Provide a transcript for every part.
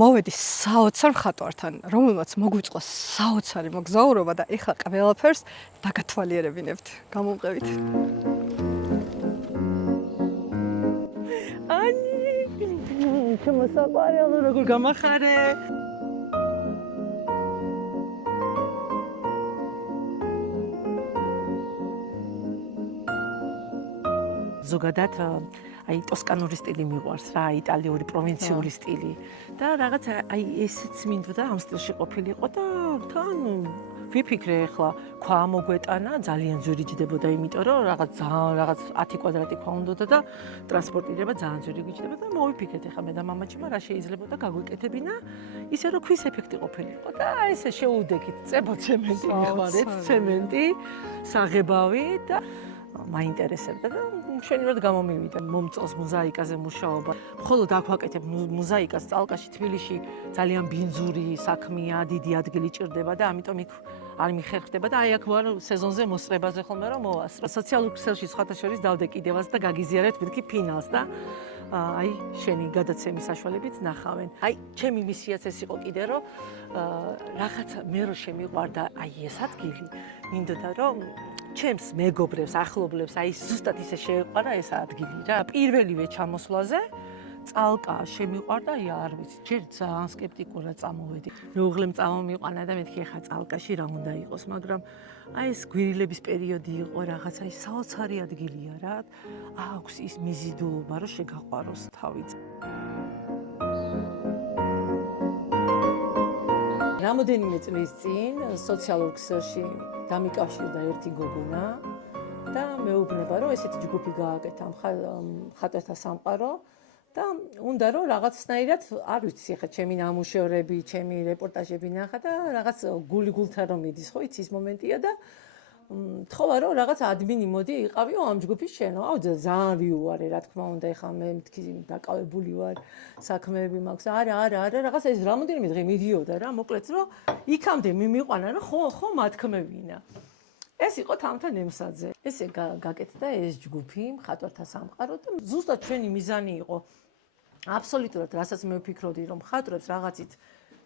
მოვედი საოცარ მხატვართან, რომელმაც მოგვიწყო საოცარი მოგზაურობა და ეხლა ყველაფერს დაგათვალიერებინებთ. გამომყევით. ანი, შემოსაყვარელო, როგორ გამახარე? ზოგადად აი ტოსკანური სტილი მიყვარს რა, იტალიური პროვინციული სტილი და რაღაც აი ესეც მინდოდა ამ სტილში ყოფილიყო და თან ვიფიქრე ახლა ქვა მოგვეტანა ძალიან ძვირი ჯდებოდა იმიტომ რომ რაღაც 10 კვადრატი ქვა უნდოდა და ტრანსპორტირება ძალიან ძვირი გიჯდება და მოვიფიქრეთ ახლა მე და მამაჩიმა რა შეიძლებოდა გაგვიკეთებინა ისე რომ ქვის ეფექტი ყოფილიყო და ესე შეუდექით წებო ცემენტი მიხმარეთ ცემენტი საღებავი და მაინტერესებდა და მშვენივრად გამომივიდა მომწონს მოზაიკაზე მუშაობა. მხოლოდ აქ ვაკეთებ მოზაიკას წალკაში თბილისში ძალიან ბინძური საქმეა, დიდი ადგილი ჭირდება და ამიტომ იქ არ მიხერხდება და აი აქ ვარ სეზონზე მოსწრებაზე ხოლმე რომ მოვასწრო. სოციალურ ქსელში სხვათა შორის დავდე კიდევაც და გაგიზიარეთ მეთქი ფინალს და აი შენი გადაცემის საშუალებით ნახავენ. აი ჩემი მისიაც ეს იყო კიდე რომ რაღაცა მე რო შემიყვარდა აი ეს ადგილი მინდოდა რომ ჩემს მეგობრებს, ახლობლებს, აი ზუსტად ისე შეეყვარა ეს ადგილი რა. პირველივე ჩამოსვლაზე წალკა შემიყვარდა, აი არ ვიცი, ჯერ ძალიან სკეპტიკურად წამოვედი. მეუღლემ წამომიყვანა და მეთქი ახლა წალკაში რა უნდა იყოს, მაგრამ აი ეს გვირილების პერიოდი იყო რაღაცა ის საოცარი ადგილია რა. აქვს ის მიზიდულობა, რომ შეგაყვაროს თავიც. რამოდენიმე წლის წინ სოციალურ ქსელში დამიკავშირდა ერთი გოგონა და მეუბნება რომ ესეთი ჯგუფი გააკეთა მხატვართა სამყარო და უნდა რომ რაღაცნაირად არ ვიცი ხა ჩემი ნამუშევრები, ჩემი რეპორტაჟები ნახა და რაღაც გული-გულთან რომ მიდის ხო იცი ის მომენტია და თხოვა რომ რაღაც ადმინი მოდი იყავიო ამ ჯგუფის შენო. აუ ძალიან ვიუარე რა თქმა უნდა ეხა მე მეთქი დაკავებული ვარ საქმეები მაქვს. არა რაღაც ეს რამოდენიმე დღე მიდიოდა რა მოკლედ რომ იქამდე მიმიყვანა რომ ხო მათქმევინა. ეს იყო თამთა ნემსაძე. ესე გაკეთდა ეს ჯგუფი მხატვართა სამყარო და ზუსტად ჩვენი მიზანი იყო აბსოლუტურად რასაც მე ვფიქრობდი რომ მხატვრებს რაღაცით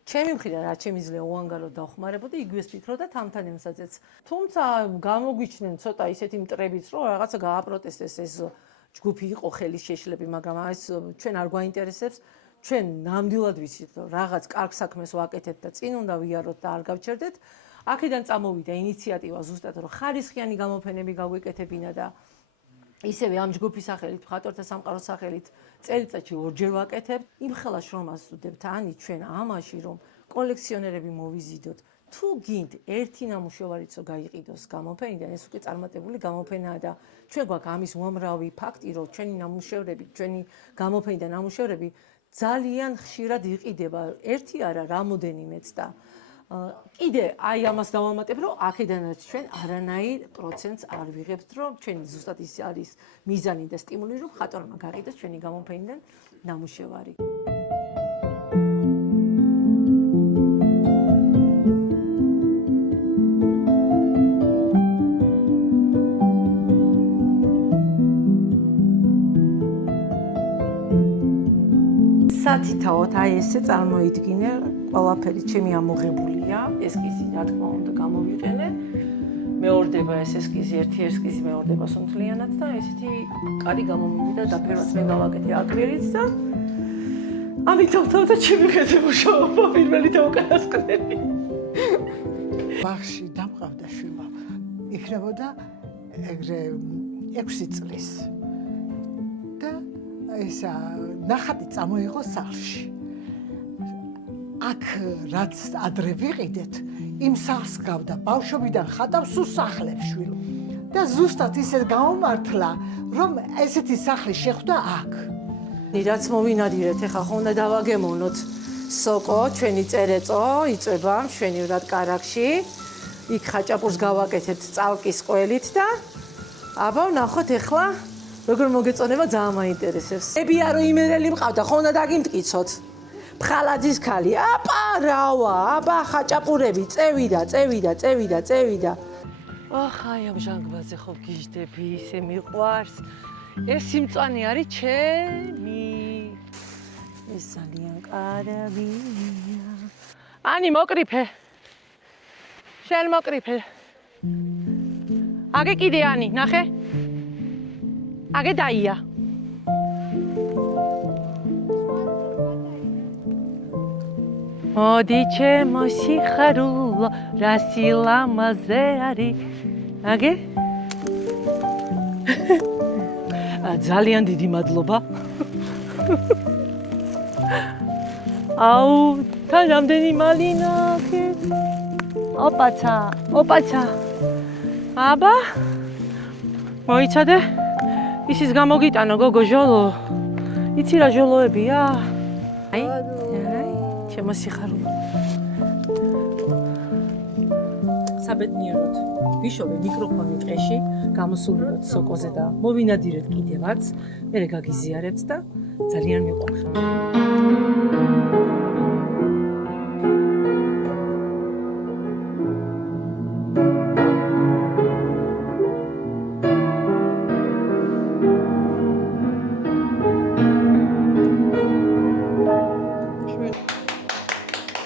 ჩემი მხრიდან რა შემიძლია უანგარო დავხმარებოდი იგივეს ვფიქრობდა თამთა ნემსაძეც. თუმცა გამოგვიჩნენ ცოტა ისეთი მტრებიც რომ რაღაცა გააპროტესტეს ეს ჯგუფი იყო ხელის შეშლები, მაგრამ ეს ჩვენ არ გვაინტერესებს. ჩვენ ნამდვილად ვიცით რომ რაღაც კარგ საქმეს ვაკეთებთ და წინ უნდა ვიაროთ და არ გავჩერდეთ. აქედან წამოვიდა ინიციატივა ზუსტად რომ ხარისხიანი გამოფენები გაგვეკეთებინა და ისევე ამ ჯგუფის სახელით, მხატვართა სამყაროს სახელით წელიწადში ორჯერ ვაკეთებთ. იმ ხელა შრომას ვდებთ ანი ჩვენ ამაში რომ კოლექციონერები მოვიზიდოთ. თუ გინდ ერთი ნამუშევარიცო გაიყიდოს გამოფენიდან, ეს უკვე წარმატებული გამოფენაა და ჩვენ გვაქვს ამის უამრავი ფაქტი, რომ ჩვენი ნამუშევრები, ჩვენი გამოფენიდან ნამუშევრები ძალიან ხშირად იყიდება. ერთი არა, რამოდენიმეც და კიდე აი ამას დავამატებ, რომ აქედანაც ჩვენ არანაირ პროცენტს არ ვიღებთ, რომ ჩვენი ზუსტად ის არის მიზანი და სტიმული, რომ მხატვარმა გაყიდოს ჩვენი გამოფენიდან ნამუშევარი. სათითაოდ აი ესე წარმოიდგინე ყველაფერი ჩემი ამოღებულია ესკიზი რა თქმა უნდა გამოვიყენე მეორდება ეს ესკიზი ერთი ესკიზი მეორდება სუნთლიანად და ესეთი კარი გამომივიდა დაფერვაც მე გავაკეთე აკვირით და ამიტომ თავდა ჩემი ხეზე მუშაობა პირველი დაუკანასკნელი ბაღში დამყავდა შვილა იქნებოდა ეგრე 6 წლის და ისა ნახატი წამოიღო სახლში. აქ რაც ადრე ვიყიდეთ, იმ სახლს გავდა ბავშვობიდან ხატავს სახლებს შვილო. და ზუსტად ისე გამომართლა, რომ ესეთი სახლი შეხვდა აქ. რაც მოვინადირეთ, ეხლა ხო უნდა დავაგემოვნოთ სოკო, ჩვენი წერეწო, იწვება მშვენივრად კარაქში. იქ ხაჭაპურს გავაკეთებთ წალკის ყველით და აბა ვნახოთ ეხლა როგორ მოგეწონება ძალიან მაინტერესებს. ებია რომ იმერელი მყავდა, ხო უნდა დაგიმტკიცოთ. ფხალაძის ქალი, აპარავა, აბა ხაჭაპურები, წევიდა. ახ, აი ამ ჟანგბადზე ხო გიждები, ისე მიყვარს. ეს სიმწვანე არის ჩემი. ეს ძალიან კარგია. ანი მოკრიფე. შენ მოკრიფე. აგე კიდე ანი, ნახე. აგე დაია. მოდი ჩემო სიხარულო, რა სილამაზე არის. აგე? ძალიან დიდი მადლობა. აუ, თან რამდენი მალინა აქვს. ოპაცა. აბა. მოიცადე? ისის გამოგიტანო გოგო ჟოლო. იცი რა ჟოლოებია? აი, ჩემო სიხარულო. საბედნიეროდ ვიშოვე მიკროფონი ტყეში, გამოსულიყოთ სოკოზე და მოვინადირეთ კიდევაც, მერე გაგიზიარებთ და ძალიან მიყვარხარ.